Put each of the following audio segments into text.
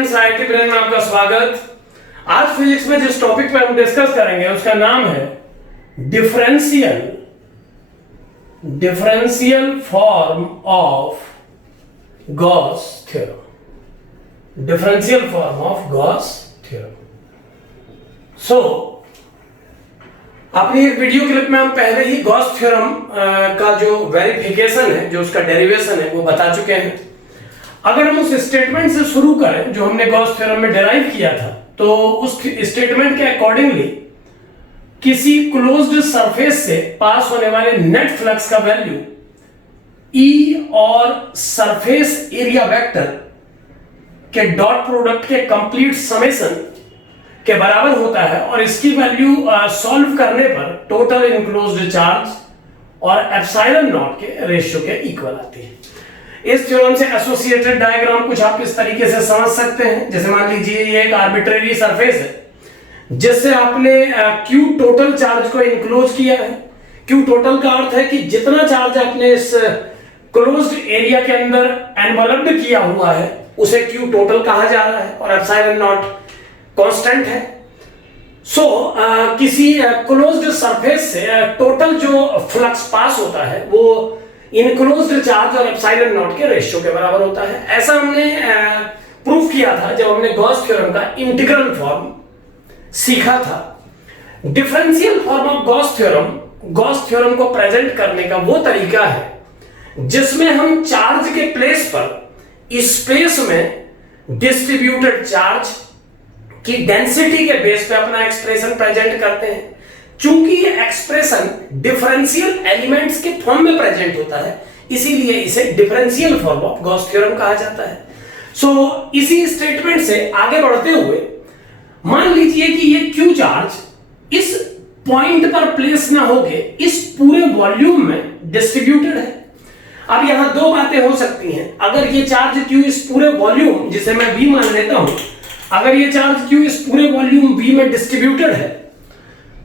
Friends, IT brain में आपका स्वागत। आज फिजिक्स में जिस टॉपिक पे हम डिस्कस करेंगे उसका नाम है differential form of Gauss theorem. Differential form of Gauss theorem. So अपनी एक वीडियो क्लिप में हम पहले ही गॉस थ्योरम का जो वेरिफिकेशन है, जो उसका डेरिवेशन है, वो बता चुके हैं। अगर हम उस स्टेटमेंट से शुरू करें जो हमने गॉस थ्योरम में डेराइव किया था, तो उस स्टेटमेंट के अकॉर्डिंगली किसी क्लोज्ड सरफेस से पास होने वाले नेट फ्लक्स का वैल्यू ई और सरफेस एरिया वेक्टर के डॉट प्रोडक्ट के कंप्लीट समेशन के बराबर होता है और इसकी वैल्यू सॉल्व करने पर टोटल इनक्लोज्ड चार्ज और एप्सिलॉन नॉट के रेशियो के इक्वल आती है। इस थ्योरम से एसोसिएटेड डायग्राम कुछ आप इस तरीके से समझ सकते हैं। जैसे मान लीजिए ये एक आर्बिट्रेरी सरफेस है जिससे आपने क्यू टोटल चार्ज को इनक्लोज किया है। क्यू टोटल का अर्थ है कि जितना चार्ज आपने इस क्लोज्ड एरिया के अंदर एनवलप्ड किया हुआ है उसे क्यू टोटल कहा जा रहा है और एप्सिलॉन नॉट कांस्टेंट है। किसी क्लोज्ड सरफेस से टोटल जो फ्लक्स पास होता है वो इनक्लोज्ड चार्ज और एप्सिलॉन नॉट के रेशियो के बराबर होता है। ऐसा हमने प्रूफ किया था जब हमने गॉस थ्योरम का इंटीग्रल फॉर्म सीखा था। Differential form of Gauss theorem को प्रेजेंट करने का वो तरीका है जिसमें हम चार्ज के प्लेस पर स्पेस में डिस्ट्रीब्यूटेड चार्ज की डेंसिटी के बेस पे अपना एक्सप्रेशन प्रेजेंट करते हैं। चूंकि ये एक्सप्रेशन डिफरेंशियल एलिमेंट्स के फॉर्म में प्रेजेंट होता है, इसीलिए इसे differential form of Gauss theorem कहा जाता है। इसी स्टेटमेंट से आगे बढ़ते हुए मान लीजिए कि ये क्यू चार्ज इस पॉइंट पर प्लेस ना होके इस पूरे वॉल्यूम में डिस्ट्रीब्यूटेड है। अब यहां दो बातें हो सकती हैं। अगर ये चार्ज क्यू इस पूरे वॉल्यूम, जिसे मैं V मान लेता हूं, अगर ये चार्ज क्यू इस पूरे वॉल्यूम V में डिस्ट्रीब्यूटेड है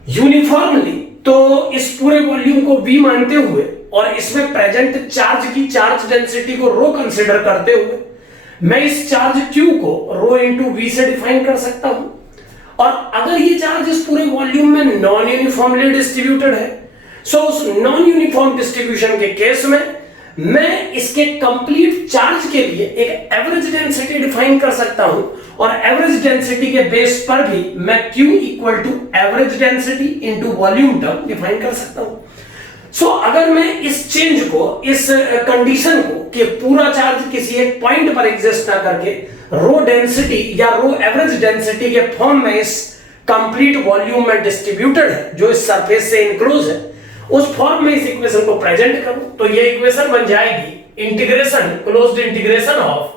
यूनिफॉर्मली, तो इस पूरे वॉल्यूम को V मानते हुए और इसमें प्रेजेंट चार्ज की चार्ज डेंसिटी को रो कंसीडर करते हुए मैं इस चार्ज Q को रो इनटू V से डिफाइन कर सकता हूं। और अगर ये चार्ज इस पूरे वॉल्यूम में नॉन यूनिफॉर्मली डिस्ट्रीब्यूटेड है, सो उस नॉन यूनिफॉर्म डिस्ट्रीब्यूशन के केस में मैं इसके कंप्लीट चार्ज के लिए एक एवरेज डेंसिटी डिफाइन कर सकता हूं और एवरेज डेंसिटी के बेस पर भी मैं Q equal to average density into volume term define कर सकता हूं। अगर मैं इस चेंज को, इस कंडीशन को कि पूरा चार्ज किसी एक पॉइंट पर एग्जिस्ट ना करके रो डेंसिटी या रो एवरेज डेंसिटी के फॉर्म में इस कंप्लीट वॉल्यूम में डिस्ट्रीब्यूटेड है जो इस सरफेस से इनक्लोज है, उस फॉर्म में इस इक्वेशन को प्रेजेंट करूं तो ये इक्वेशन बन जाएगी integration, closed integration of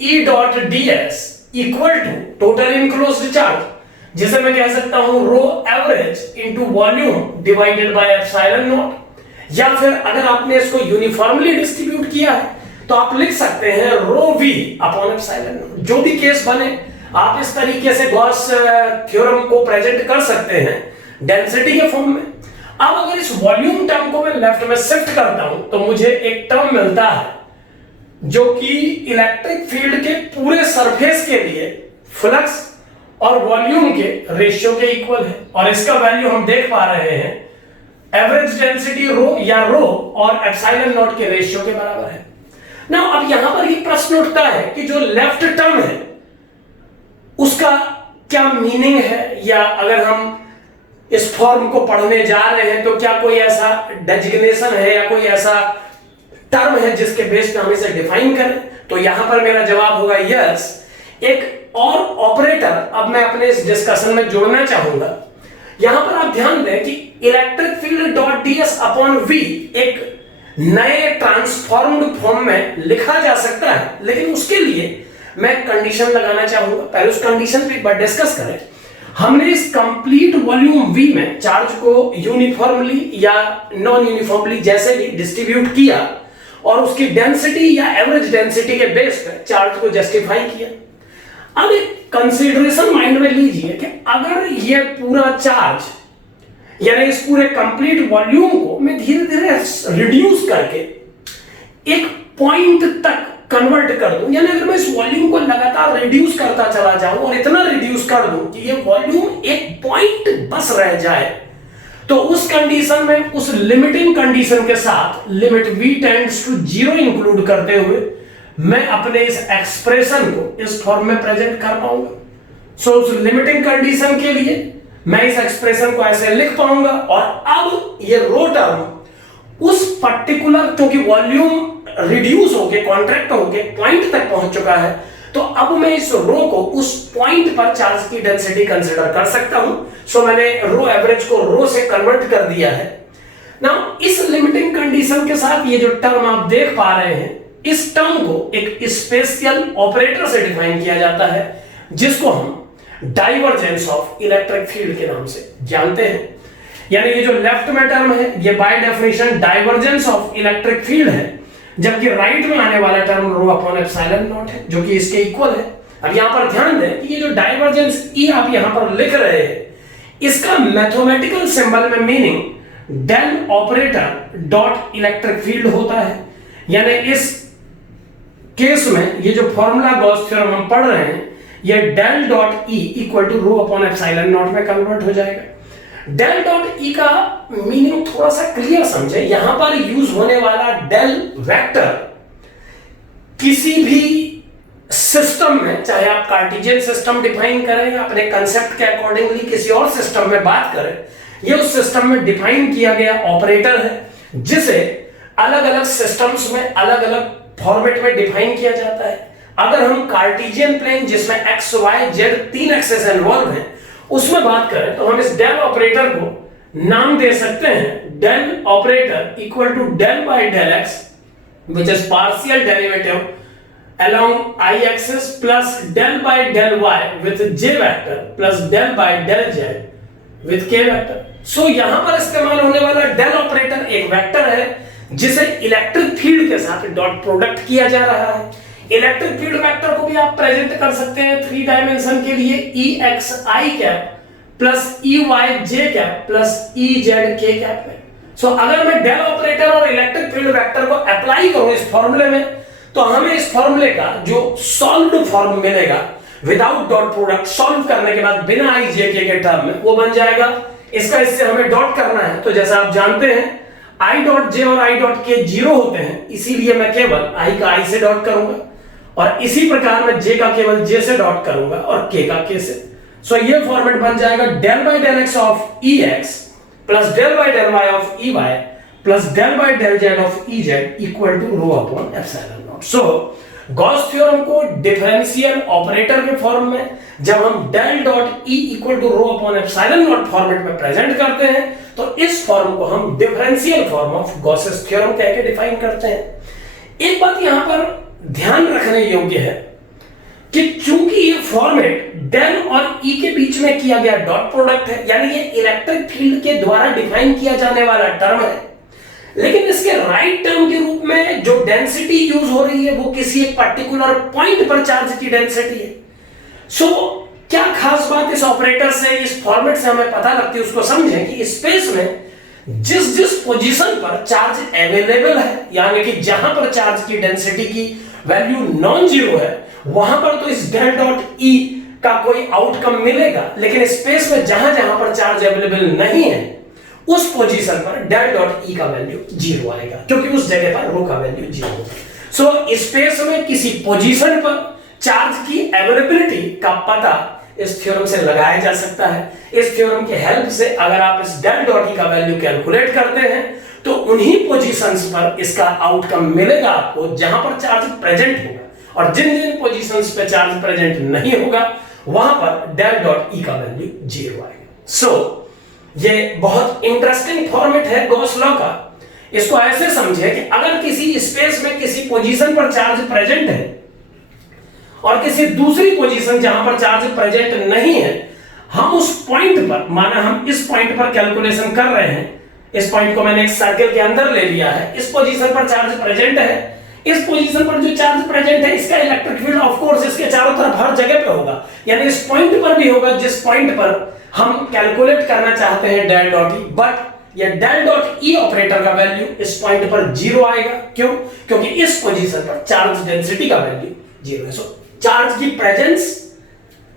E dot ds equal to total enclosed charge, जिसे मैं कह सकता हूं rho average into volume divided by epsilon naught. या फिर अगर आपने इसको यूनिफॉर्मली डिस्ट्रीब्यूट किया है तो आप लिख सकते हैं रो v अपॉन एप्सिलॉन नॉट। जो भी केस बने आप इस तरीके से गॉस थ्योरम को प्रेजेंट कर सकते हैं डेंसिटी के फॉर्म में। अब अगर इस वॉल्यूम टर्म को मैं लेफ्ट में शिफ्ट करता हूं तो मुझे एक टर्म मिलता है जो कि इलेक्ट्रिक फील्ड के पूरे सरफेस के लिए फ्लक्स और वॉल्यूम के रेशियो के इक्वल है और इसका वैल्यू हम देख पा रहे हैं एवरेज डेंसिटी रो या रो और एप्सिलॉन नॉट के रेशियो के बराबर है। नाउ अब यहां पर ये प्रश्न उठता है कि जो लेफ्ट टर्म है उसका क्या मीनिंग है, या अगर हम इस फॉर्म को पढ़ने जा रहे हैं तो क्या कोई ऐसा डेजिग्नेशन है या कोई ऐसा टर्म है जिसके बेस पे हम इसे डिफाइन करें। तो यहां पर मेरा जवाब होगा यस। एक और ऑपरेटर अब मैं अपने इस डिस्कशन में जोड़ना चाहूंगा। यहां पर आप ध्यान दें कि electric field dot ds upon v एक नए ट्रांसफॉर्म्ड फॉर्म में लिखा जा सकता है, लेकिन उसके लिए मैं कंडीशन लगाना चाहूंगा। पहले उस कंडीशन पे एक बार डिस्कस करें। हमने इस कंप्लीट वॉल्यूम V में चार्ज को यूनिफॉर्मली या नॉन यूनिफॉर्मली जैसे भी डिस्ट्रीब्यूट किया और उसकी डेंसिटी या एवरेज डेंसिटी के बेस पर चार्ज को जस्टिफाई किया। अब एक कंसीडरेशन माइंड में लीजिए कि अगर यह पूरा चार्ज यानी इस पूरे कंप्लीट वॉल्यूम को मैं धीरे धीरे रिड्यूस करके एक पॉइंट तक कन्वर्ट कर दूं, यानी अगर मैं इस वॉल्यूम को लगातार रिड्यूस करता चला जाऊं और इतना रिड्यूस कर दूं कि ये वॉल्यूम एक पॉइंट बस रह जाए, तो उस कंडीशन में उस लिमिटिंग कंडीशन के साथ limit v tends to 0 include करते हुए मैं अपने इस एक्सप्रेशन को इस फॉर्म में प्रेजेंट कर पाऊंगा। सो उस लिमिटिंग कंडीशन के लिए मैं इस एक्सप्रेशन को ऐसे लिख पाऊंगा। और अब ये रो टर्म उस पर्टिकुलर, क्योंकि वॉल्यूम रिड्यूस होके कॉन्ट्रैक्ट होके पॉइंट तक पहुंच चुका है, तो अब मैं इस रो को उस पॉइंट पर चार्ज की डेंसिटी कंसीडर कर सकता हूं। सो मैंने रो एवरेज को रो से कन्वर्ट कर दिया है। नाउ इस लिमिटिंग कंडीशन के साथ ये जो टर्म आप देख पा रहे हैं, इस टर्म को एक स्पेशियल ऑपरेटर से डिफाइन किया जाता है जिसको हम डाइवर्जेंस ऑफ इलेक्ट्रिक फील्ड के नाम से जानते हैं। यानी ये जो लेफ्ट में टर्म है ये by definition divergence of electric field है, जबकि राइट में आने वाला term row upon epsilon not है जो कि इसके इक्वल है। अब यहां पर ध्यान दें कि ये जो डाइवर्जेंस ई आप यहां पर लिख रहे हैं, इसका मैथमेटिकल सिंबल में meaning del operator dot electric field होता है। यानी इस केस में ये जो फॉर्मूला गॉस थ्योरम हम पढ़ रहे हैं, ये del dot E equal to rho upon epsilon naught में कन्वर्ट हो जाएगा। डेल डॉट ई का मीनिंग थोड़ा सा क्लियर समझे। यहां पर यूज होने वाला डेल वेक्टर किसी भी सिस्टम में, चाहे आप कार्टेशियन सिस्टम डिफाइन करें या अपने कंसेप्ट के अकॉर्डिंगली किसी और सिस्टम में बात करें, ये उस सिस्टम में डिफाइन किया गया ऑपरेटर है जिसे अलग अलग सिस्टम्स में अलग अलग फॉर्मेट में डिफाइन किया जाता है। अगर हम कार्टेशियन प्लेन जिसमें X Y Z 3 axes involve हैं उसमें बात करें, तो हम इस डेल ऑपरेटर को नाम दे सकते हैं del operator equal to del by del X which is partial derivative along I axis plus del by del y with j vector plus del by del z with k vector। सो यहां पर इस्तेमाल होने वाला del operator एक vector है जिसे electric field के साथ डॉट प्रोडक्ट किया जा रहा है। इलेक्ट्रिक फील्ड वेक्टर को भी आप प्रेजेंट कर सकते हैं 3 डायमेंशन के लिए EXI cap plus EYJ cap plus EZK cap में। सो अगर मैं डेल ऑपरेटर और इलेक्ट्रिक फील्ड वेक्टर को अप्लाई करूं इस फॉर्मूले में, तो हमें इस फॉर्मूले का जो सॉल्व्ड फॉर्म मिलेगा विदाउट डॉट प्रोडक्ट, सॉल्व करने के बाद बिना IJK के टर्म में, वो बन जाएगा। इसका इससे हमें डॉट करना है, तो जैसा आप जानते हैं I डॉट J और I डॉट K 0 होते हैं, इसीलिए मैं केवल I का I से डॉट करूंगा और इसी प्रकार मैं J का केवल J से डॉट करूंगा और K का K से। सो ये फॉर्मेट बन जाएगा del by del X of EX plus del by del Y of EY plus del by del Z of EZ equal to rho upon epsilon naught. So Gauss theorem को differential operator के form में जब हम del dot E equal to rho upon epsilon naught format में present करते हैं, तो इस फॉर्म को हम differential form of Gauss's theorem कह के डिफाइन करते हैं। एक बात यहां पर ध्यान रखने योग्य है कि चूंकि ये फॉर्मेट डेल और E के बीच में किया गया डॉट प्रोडक्ट है, यानी ये इलेक्ट्रिक फील्ड के द्वारा डिफाइन किया जाने वाला टर्म है, लेकिन इसके राइट टर्म के रूप में जो डेंसिटी यूज हो रही है वो किसी एक पर्टिकुलर पॉइंट पर चार्ज की डेंसिटी है। सो क्या खास बात इस ऑपरेटर से, इस फॉर्मेट से हमें पता लगती है, उसको समझें कि स्पेस में जिस जिस पोजीशन पर चार्ज अवेलेबल है, यानी कि जहां पर चार्ज की डेंसिटी की वैल्यू नॉन जीरो है, वहां पर तो इस डेल डॉट E का कोई आउटकम मिलेगा, लेकिन स्पेस में जहां जहां पर चार्ज अवेलेबल नहीं है उस पोजीशन पर डेल डॉट E का वैल्यू 0 आएगा, क्योंकि उस जगह पर रो का वैल्यू 0 होगा। सो स्पेस में किसी पोजीशन पर चार्ज की अवेलेबिलिटी का पता इस थ्योरम से लगाया जा सकता है। इस थ्योरम की हेल्प से अगर आप इस डेल डॉट E का वैल्यू कैलकुलेट करते हैं, तो उन्हीं पोजीशंस पर इसका आउटकम मिलेगा आपको जहां पर चार्ज प्रेजेंट होगा, और जिन जिन पोजीशंस पे चार्ज प्रेजेंट नहीं होगा वहां पर डेल डॉट E का वैल्यू 0 आएगा। सो ये बहुत इंटरेस्टिंग फॉर्मेट है गॉस लॉ का। इसको ऐसे समझे कि अगर किसी स्पेस में किसी पोजीशन पर चार्ज प्रेजेंट है और किसी दूसरी पोजीशन जहां पर चार्ज प्रेजेंट नहीं है, हम उस पॉइंट पर, माना हम इस पॉइंट पर कैलकुलेशन कर रहे हैं, इस पॉइंट को मैंने एक सर्कल के अंदर ले लिया है, इस पोजीशन पर चार्ज प्रेजेंट है, इस पोजीशन पर जो चार्ज प्रेजेंट है इसका इलेक्ट्रिक फील्ड ऑफ कोर्स इसके चारों तरफ हर जगह पे होगा, यानी इस पॉइंट पर भी होगा जिस पॉइंट पर हम कैलकुलेट करना चाहते हैं डेल डॉट E, बट ये डेल डॉट ई ऑपरेटर का वैल्यू इस पॉइंट पर जीरो आएगा। क्यों? क्योंकि इस पोजीशन पर चार्ज डेंसिटी का वैल्यू जीरो है। सो चार्ज की प्रेजेंस,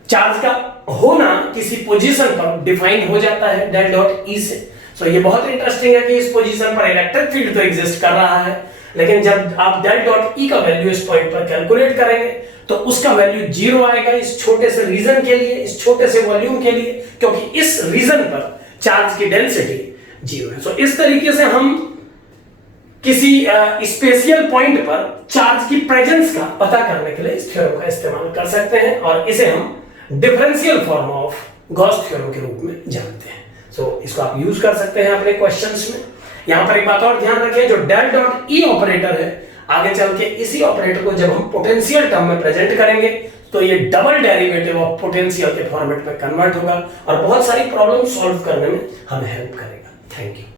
चार्ज का होना किसी पोजीशन पर डिफाइन हो जाता है डेल डॉट ई से। सो ये बहुत इंटरेस्टिंग है कि इस पोजीशन पर इलेक्ट्रिक फील्ड तो एग्जिस्ट कर रहा है, लेकिन जब आप डेल डॉट ई का वैल्यू इस पॉइंट पर कैलकुलेट करेंगे तो उसका वैल्यू जीरो आएगा इस छोटे से रीजन के लिए, इस छोटे से वॉल्यूम के लिए, क्योंकि इस रीजन पर चार्ज की डेंसिटी जीरो है। सो इस तरीके से हम किसी स्पेशियल पॉइंट पर चार्ज की प्रेजेंस का पता करने के लिए इस थ्योरम का इस्तेमाल कर सकते हैं, और इसे हम differential form of Gauss theorem के रूप में जानते हैं। सो इसको आप यूज कर सकते हैं अपने क्वेश्चंस में। यहां पर एक बात और ध्यान रखिए, जो डेल डॉट ई ऑपरेटर है, आगे चल के इसी ऑपरेटर को जब हम पोटेंशियल टर्म में प्रेजेंट करेंगे तो ये डबल डेरिवेटिव ऑफ पोटेंशियल के फॉर्मेट में कन्वर्ट होगा और बहुत सारी प्रॉब्लम सॉल्व करने में हमें हेल्प करेगा। Thank you.